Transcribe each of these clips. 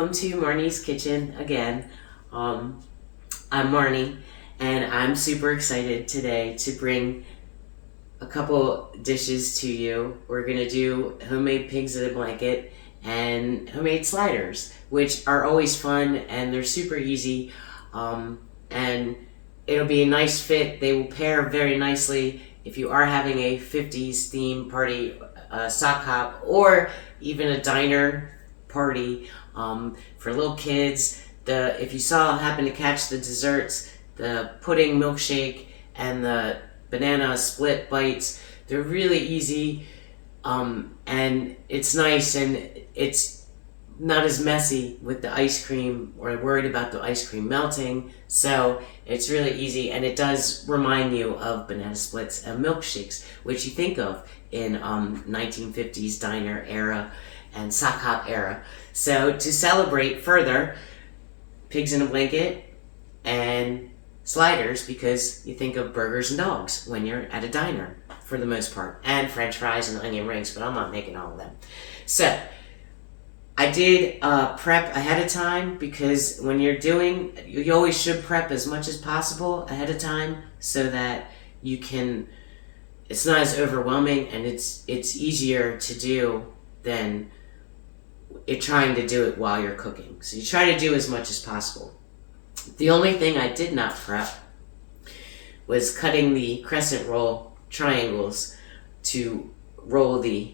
welcome to Marni's Kitchen again. I'm Marni, and I'm super excited today to bring a couple dishes to you. We're gonna do homemade pigs in a blanket and homemade sliders, which are always fun and they're super easy. And it'll be a nice fit. They will pair very nicely if you are having a 50s theme party, sock hop, or even a diner party for little kids. If you happen to catch the desserts, the pudding milkshake and the banana split bites, they're really easy, and it's nice, and it's not as messy with the ice cream or worried about the ice cream melting. So it's really easy, and it does remind you of banana splits and milkshakes, which you think of in 1950s diner era and sock hop era. So to celebrate further, pigs in a blanket and sliders, because you think of burgers and dogs when you're at a diner for the most part, and french fries and onion rings, but I'm not making all of them. So I did prep ahead of time, because when you're doing, you always should prep as much as possible ahead of time so that you can, it's not as overwhelming, and it's easier to do than trying to do it while you're cooking. So you try to do as much as possible. The only thing I did not prep was cutting the crescent roll triangles to roll the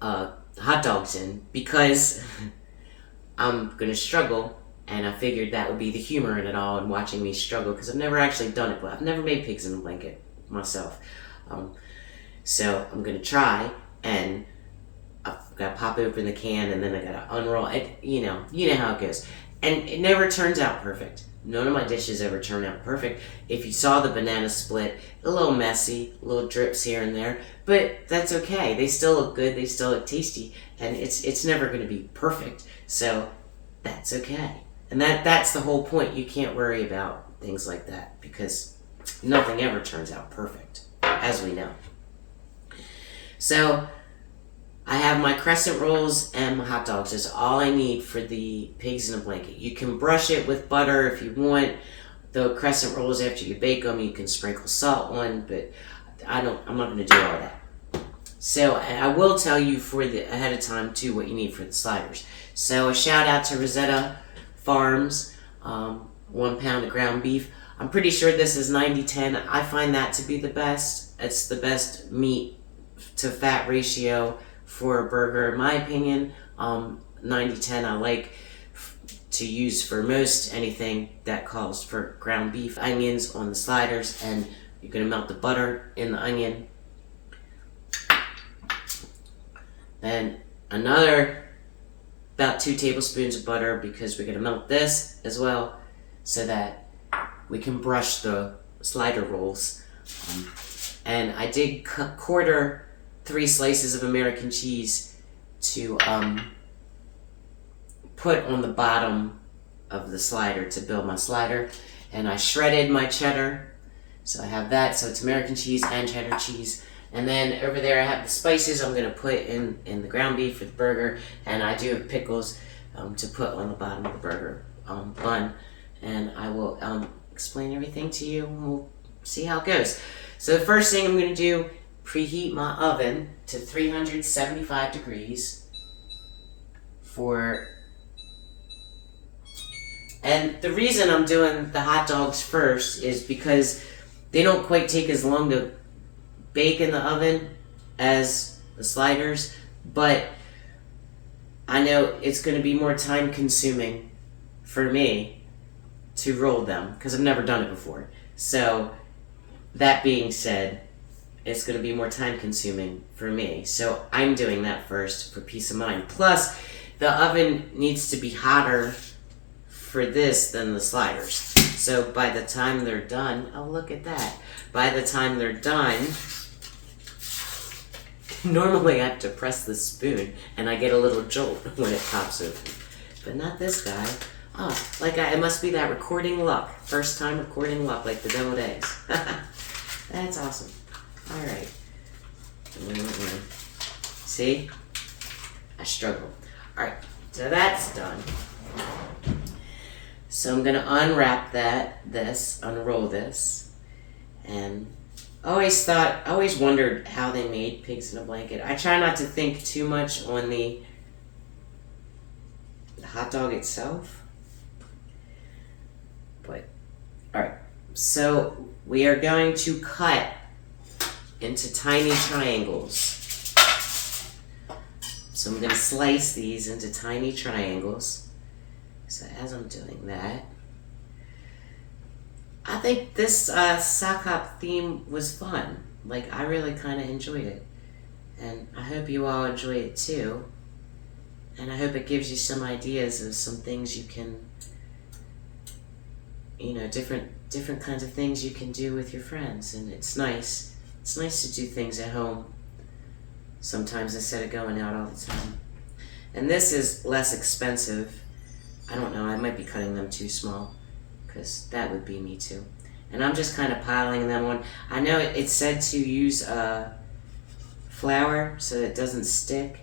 hot dogs in, because I'm going to struggle, and I figured that would be the humor in it all, and watching me struggle, because I've never actually done it, but I've never made pigs in a blanket myself. So I'm going to try, and I've got to pop open the can, and then I got to unroll it. You know how it goes. And it never turns out perfect. None of my dishes ever turn out perfect. If you saw the banana split, a little messy, little drips here and there, but that's okay. They still look good, they still look tasty, and it's never going to be perfect, so that's okay. And that's the whole point. You can't worry about things like that, because nothing ever turns out perfect, as we know. So I have my crescent rolls and my hot dogs. That's all I need for the pigs in a blanket. You can brush it with butter if you want. The crescent rolls, after you bake them, you can sprinkle salt on, but I'm not going to do all that. So I will tell you ahead of time too what you need for the sliders. So a shout out to Rosetta Farms, 1 pound of ground beef. I'm pretty sure this is 90-10. I find that to be the best. It's the best meat to fat ratio for a burger, in my opinion. 90-10 I like to use for most anything that calls for ground beef. Onions on the sliders, and you're going to melt the butter in the onion. Then another about 2 tablespoons of butter, because we're going to melt this as well so that we can brush the slider rolls. And I did quarter 3 slices of American cheese to put on the bottom of the slider to build my slider. And I shredded my cheddar, so I have that. So it's American cheese and cheddar cheese. And then over there I have the spices I'm going to put in the ground beef for the burger. And I do have pickles to put on the bottom of the burger bun. And I will explain everything to you, and we'll see how it goes. So the first thing I'm going to do, preheat my oven to 375 degrees and the reason I'm doing the hot dogs first is because they don't quite take as long to bake in the oven as the sliders, but I know it's going to be more time consuming for me to roll them, because I've never done it before. So that being said, it's going to be more time consuming for me. So I'm doing that first for peace of mind. Plus, the oven needs to be hotter for this than the sliders. So by the time they're done, oh, look at that. By the time they're done, normally I have to press the spoon and I get a little jolt when it pops open. But not this guy. Oh, it must be that recording luck. First time recording luck, like the deviled eggs. That's awesome. All right. See? I struggle. All right, so that's done. So I'm gonna unwrap unroll this, and I always wondered how they made pigs in a blanket. I try not to think too much on the hot dog itself, but all right. So we are going to cut into tiny triangles. So I'm going to slice these into tiny triangles. So as I'm doing that, I think this sock hop theme was fun. Like, I really kind of enjoyed it. And I hope you all enjoy it too. And I hope it gives you some ideas of some things you can, different kinds of things you can do with your friends. And it's nice. It's nice to do things at home sometimes instead of going out all the time. And this is less expensive. I don't know, I might be cutting them too small, because that would be me too. And I'm just kind of piling them on. I know it said to use flour so that it doesn't stick,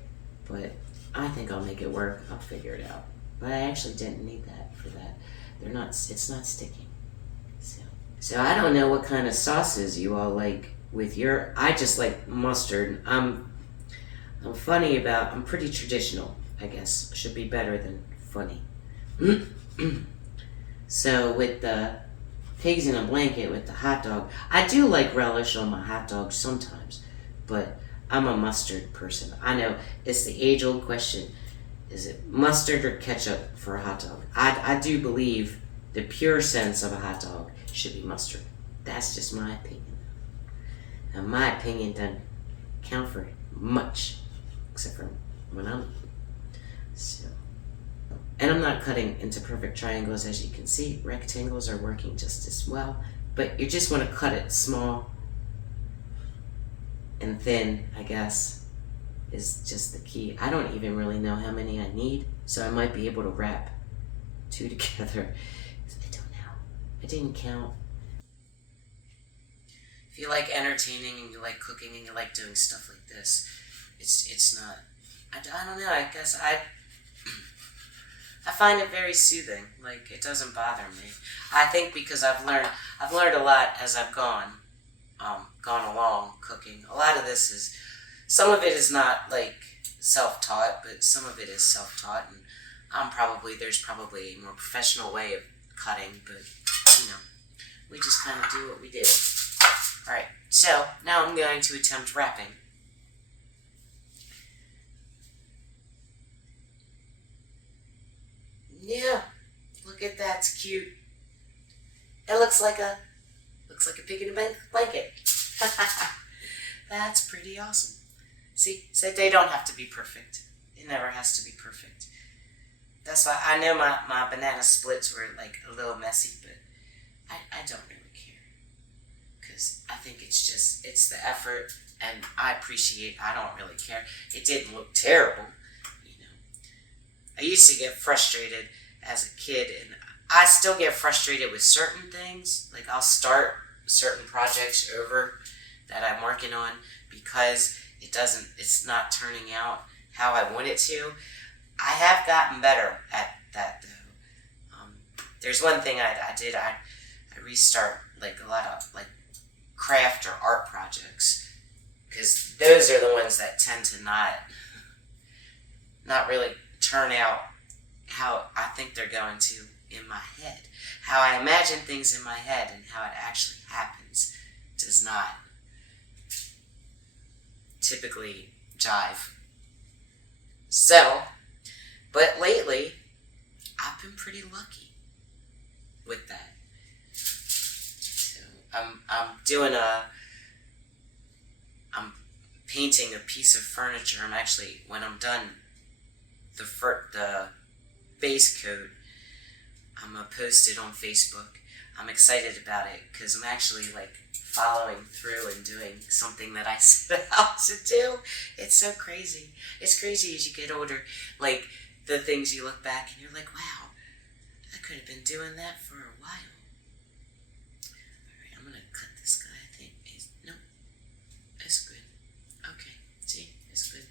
but I think I'll make it work. I'll figure it out. But I actually didn't need that for that. It's not sticking. So I don't know what kind of sauces you all like with your, I just like mustard. I'm pretty traditional, I guess. Should be better than funny. So with the pigs in a blanket with the hot dog, I do like relish on my hot dogs sometimes, but I'm a mustard person. I know it's the age-old question: is it mustard or ketchup for a hot dog? I do believe the pure sense of a hot dog should be mustard. That's just my opinion. And my opinion doesn't count for much, except for when I'm so. And I'm not cutting into perfect triangles, as you can see. Rectangles are working just as well, but you just want to cut it small and thin, I guess, is just the key. I don't even really know how many I need, so I might be able to wrap two together. I don't know. I didn't count. If you like entertaining and you like cooking and you like doing stuff like this, it's not. I don't know. I guess I find it very soothing. Like, it doesn't bother me. I think because I've learned a lot as I've gone along cooking. A lot of this is, some of it is not like self-taught, but some of it is self-taught, and there's probably a more professional way of cutting, but we just kind of do what we do. All right, so now I'm going to attempt wrapping. Yeah, look at that, it's cute. It looks like a pig in a blanket. That's pretty awesome. See, so they don't have to be perfect. It never has to be perfect. That's why I know my banana splits were like a little messy, but I don't really care. Because I think it's the effort, and I don't really care. It didn't look terrible. I used to get frustrated as a kid, and I still get frustrated with certain things. Like, I'll start certain projects over that I'm working on because it's not turning out how I want it to. I have gotten better at that, though. There's one thing I did. I restart like a lot of like craft or art projects, because those are the ones that tend to not really turn out how I think they're going to in my head. How I imagine things in my head and how it actually happens does not typically jive. So, but lately, I've been pretty lucky with that. So, I'm painting a piece of furniture. When I'm done the base coat, I'm going to post it on Facebook. I'm excited about it because I'm actually like following through and doing something that I set out to do. It's so crazy. It's crazy as you get older, like the things you look back and you're like, wow, I could have been doing that for a while. Alright, I'm going to cut this guy, I think. Nope. That's good. Okay, see? It's good.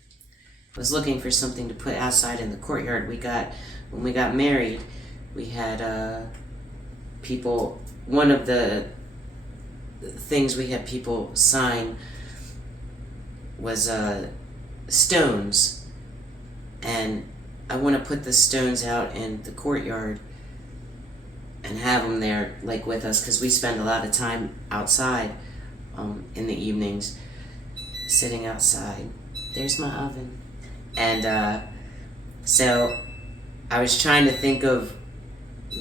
I was looking for something to put outside in the courtyard. When we got married, We had people, one of the things we had people sign was stones, and I want to put the stones out in the courtyard and have them there, like, with us, because we spend a lot of time outside in the evenings, sitting outside. There's my oven. And so I was trying to think of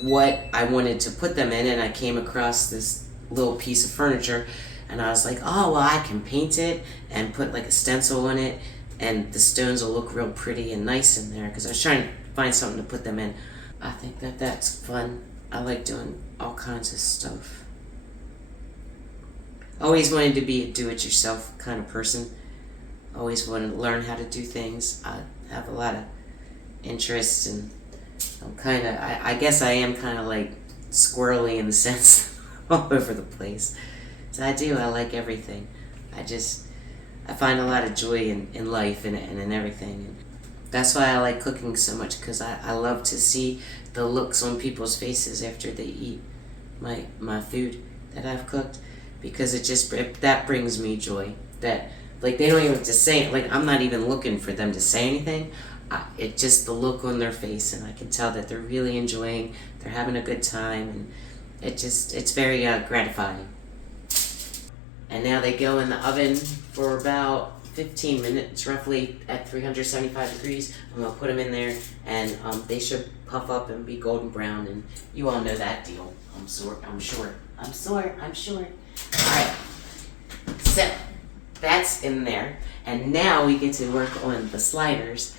what I wanted to put them in, and I came across this little piece of furniture, and I was like, oh, well, I can paint it and put like a stencil on it, and the stones will look real pretty and nice in there, because I was trying to find something to put them in. I think that that's fun. I like doing all kinds of stuff. Always wanted to be a do-it-yourself kind of person. Always wanted to learn how to do things. I have a lot of interests, and I'm kind of, I guess I am kind of like squirrely in the sense all over the place. So I like everything. I find a lot of joy in life and in everything. And that's why I like cooking so much, because I love to see the looks on people's faces after they eat my food that I've cooked, because that brings me joy. That, like, they don't even have to say it. Like, I'm not even looking for them to say anything. It just the look on their face, and I can tell that they're really enjoying, they're having a good time, and it's very gratifying. And now they go in the oven for about 15 minutes, roughly, at 375 degrees. I'm gonna put them in there, and they should puff up and be golden brown, and you all know that deal. I'm sure. All right, so that's in there, and now we get to work on the sliders,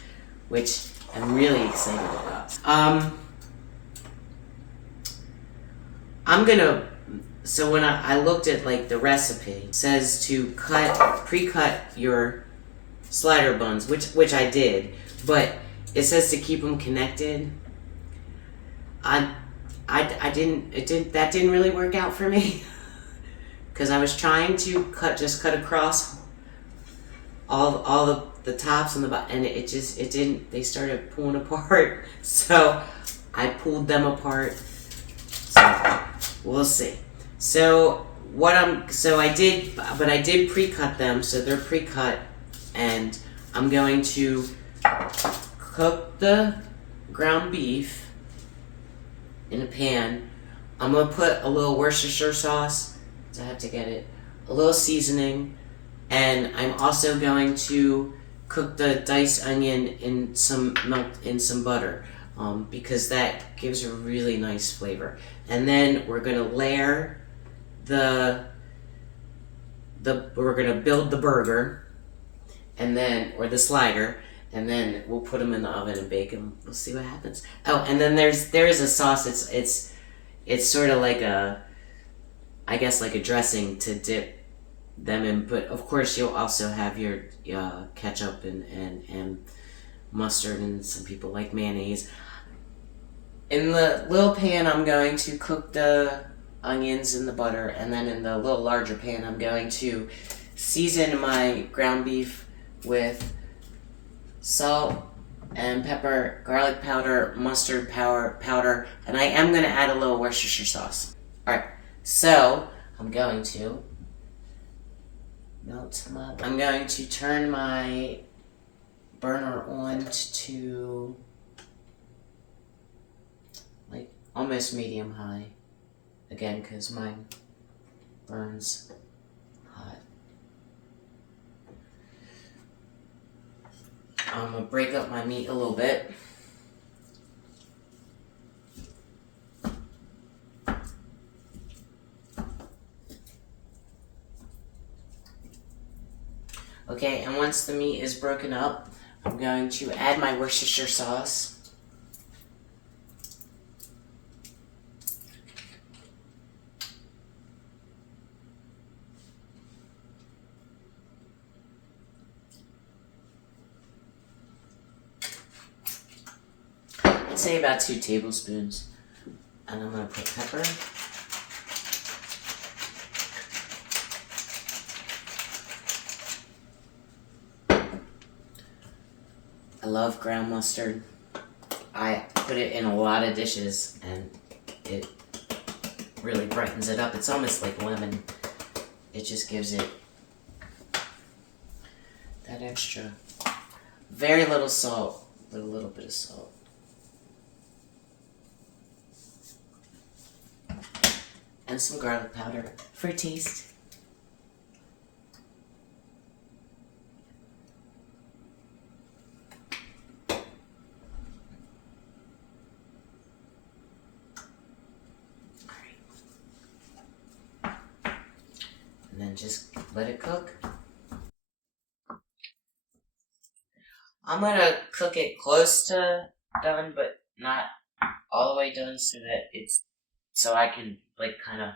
which I'm really excited about. So when I looked at, like, the recipe, it says to pre-cut your slider buns, which I did, but it says to keep them connected. That didn't really work out for me, because I was trying to cut across all the tops and and it didn't. They started pulling apart, so I pulled them apart. So we'll see. So I did pre-cut them, so they're pre-cut, and I'm going to cook the ground beef in a pan. I'm gonna put a little Worcestershire sauce, so I have to get it, a little seasoning, and I'm also going to cook the diced onion in some butter, because that gives a really nice flavor. And then we're gonna layer we're gonna build the burger, and then, or the slider, and then we'll put them in the oven and bake them. We'll see what happens. Oh, and then there is a sauce. It's sort of like I guess like a dressing to dip them in, but of course you'll also have your ketchup and mustard, and some people like mayonnaise. In the little pan, I'm going to cook the onions in the butter, and then in the little larger pan, I'm going to season my ground beef with salt and pepper, garlic powder, mustard powder, and I am going to add a little Worcestershire sauce. Alright, so I'm going to turn my burner on to like almost medium high, again, because mine burns hot. I'm going to break up my meat a little bit. Okay, and once the meat is broken up, I'm going to add my Worcestershire sauce. I'd say about 2 tablespoons. And I'm going to put pepper. I love ground mustard. I put it in a lot of dishes and it really brightens it up. It's almost like lemon. It just gives it that extra. Very little salt, but a little bit of salt. And some garlic powder for taste. And then just let it cook. I'm gonna cook it close to done, but not all the way done, so I can like kind of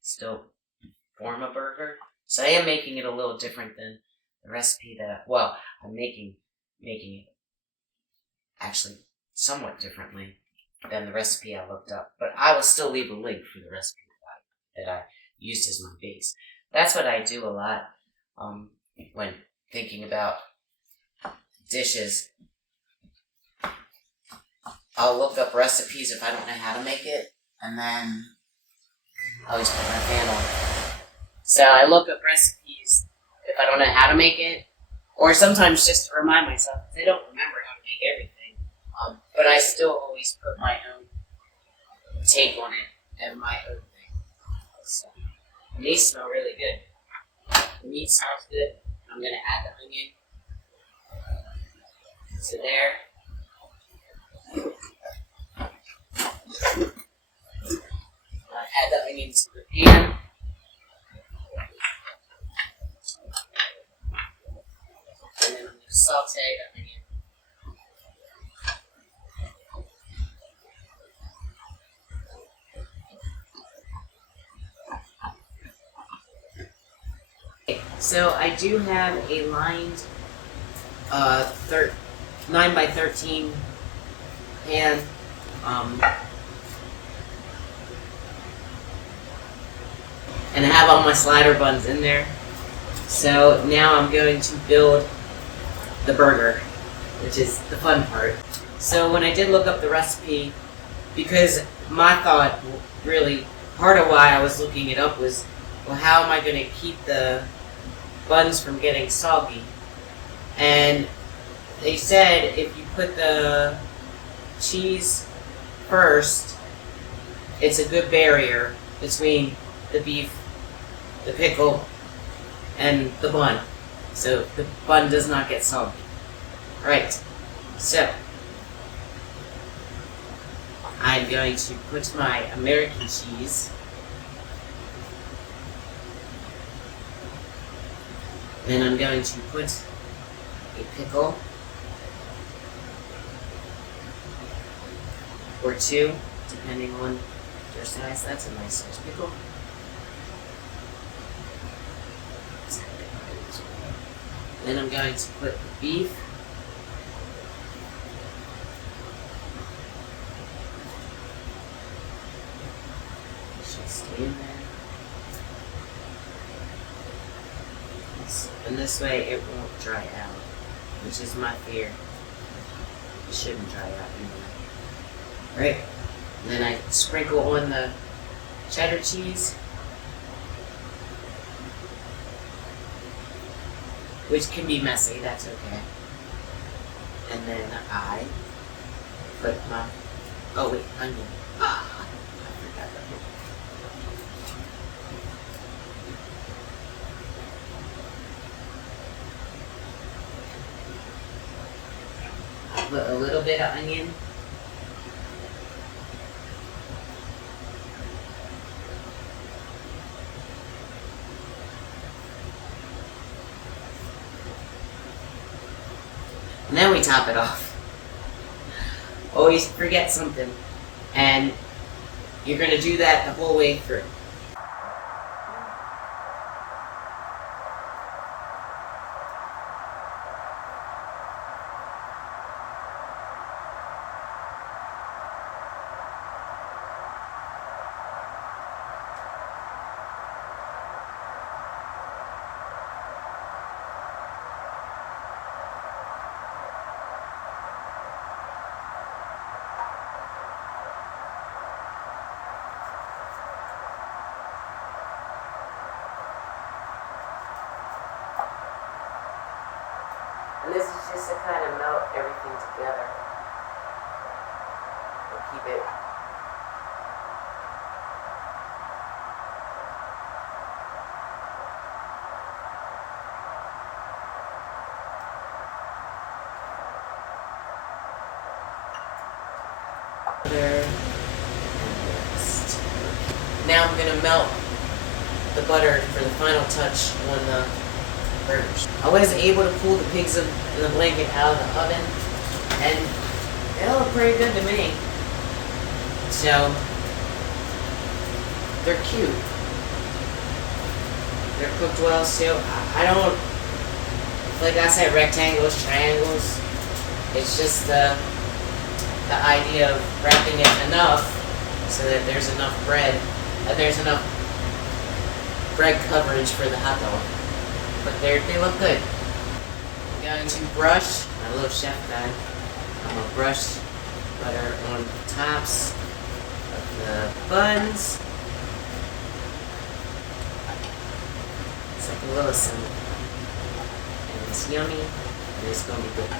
still form a burger. So I am making it a little different than the recipe I'm making it actually somewhat differently than the recipe I looked up. But I will still leave a link for the recipe that I used as my base. That's what I do a lot when thinking about dishes. I'll look up recipes if I don't know how to make it, and then I always put my fan on. So I look up recipes if I don't know how to make it, or sometimes just to remind myself, because I don't remember how to make everything. But I still always put my own take on it and my own thing. So, and these smell really good. The meat smells good. I'm going to add the onion. So there. Add the onion to the pan. And then I'm going to saute the onion. So I do have a lined 9 by 13 pan. And I have all my slider buns in there. So now I'm going to build the burger, which is the fun part. So when I did look up the recipe, because my thought, really, part of why I was looking it up was, well, how am I going to keep the buns from getting soggy? And they said if you put the cheese first, it's a good barrier between the beef, the pickle, and the bun. So the bun does not get soggy. Alright, so I'm going to put my American cheese. Then I'm going to put a pickle or two, depending on your size. That's a nice size pickle. Then I'm going to put the beef. It should stay in there. And this way it won't dry out, which is my fear. It shouldn't dry out anyway. Right? And then I sprinkle on the cheddar cheese, which can be messy, that's okay. And then I put my, onion. I forgot that. I put a little bit of onion. And then we top it off. Always forget something. And you're going to do that the whole way through. And this is just to kind of melt everything together and keep it. Butter and rest. Now I'm going to melt the butter for the final touch on the burgers. I was able to pull the pigs in the blanket out of the oven, and they look pretty good to me. So they're cute. They're cooked well still. I don't, like I said, rectangles, triangles. It's just the idea of wrapping it enough so that there's enough bread and there's enough bread coverage for the hot dog. But they look good. I'm going to brush, my little chef guy, I'm going to brush butter on the tops of the buns. It's like a little cinnamon. And it's yummy, and it's going to be good.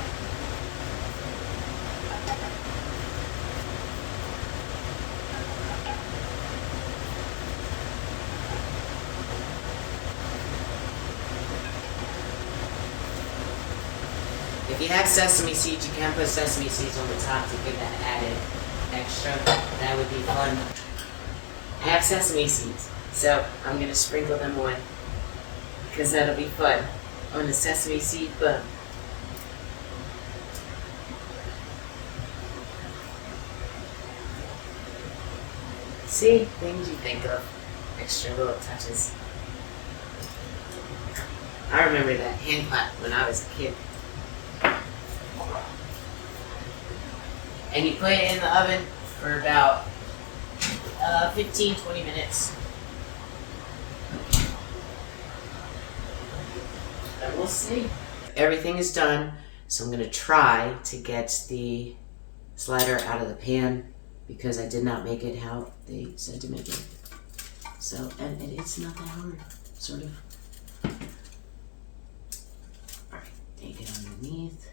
If you have sesame seeds, you can put sesame seeds on the top to give that added extra. That would be fun. I have sesame seeds, so I'm going to sprinkle them on because that'll be fun on the sesame seed bun. See? Things you think of. Extra little touches. I remember that hand clap when I was a kid. And you put it in the oven for about 15-20 minutes. And we'll see. Everything is done, so I'm going to try to get the slider out of the pan because I did not make it how they said to make it. So, and it's not that hard, sort of. Alright, take it underneath.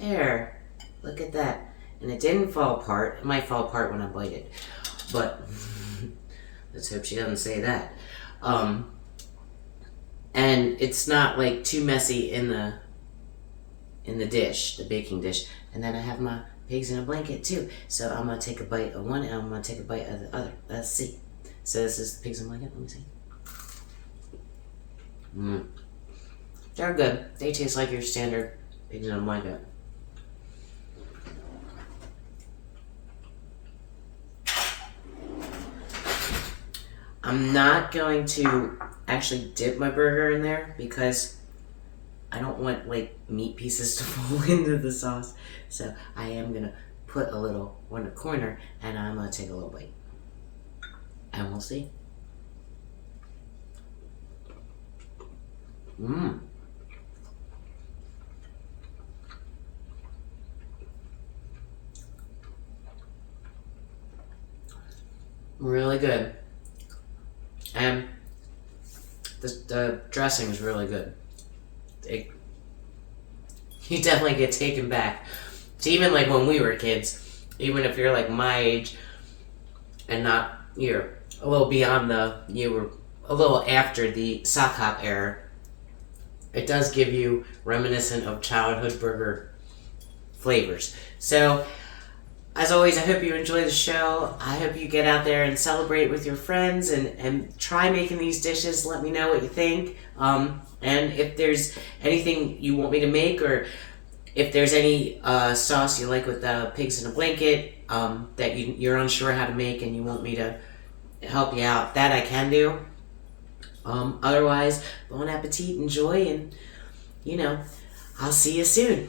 There. Look at that. And it didn't fall apart. It might fall apart when I bite it. But let's hope she doesn't say that. And it's not like too messy in the dish, the baking dish. And then I have my pigs in a blanket too. So I'm gonna take a bite of one and I'm gonna take a bite of the other. Let's see. So this is the pigs in a blanket. Let me see. They're good. They taste like your standard pigs in a blanket. I'm not going to actually dip my burger in there because I don't want like meat pieces to fall into the sauce. So I am gonna put a little on the corner and I'm gonna take a little bite. And we'll see. Really good. And the dressing is really good. You definitely get taken back. It's even like when we were kids, even if you're like my age and not, you're a little beyond you were a little after the sock hop era, it does give you reminiscent of childhood burger flavors. So, as always, I hope you enjoy the show. I hope you get out there and celebrate with your friends and try making these dishes. Let me know what you think. And if there's anything you want me to make or if there's any sauce you like with the pigs in a blanket that you're unsure how to make and you want me to help you out, that I can do. Otherwise, bon appetit, enjoy, and, I'll see you soon.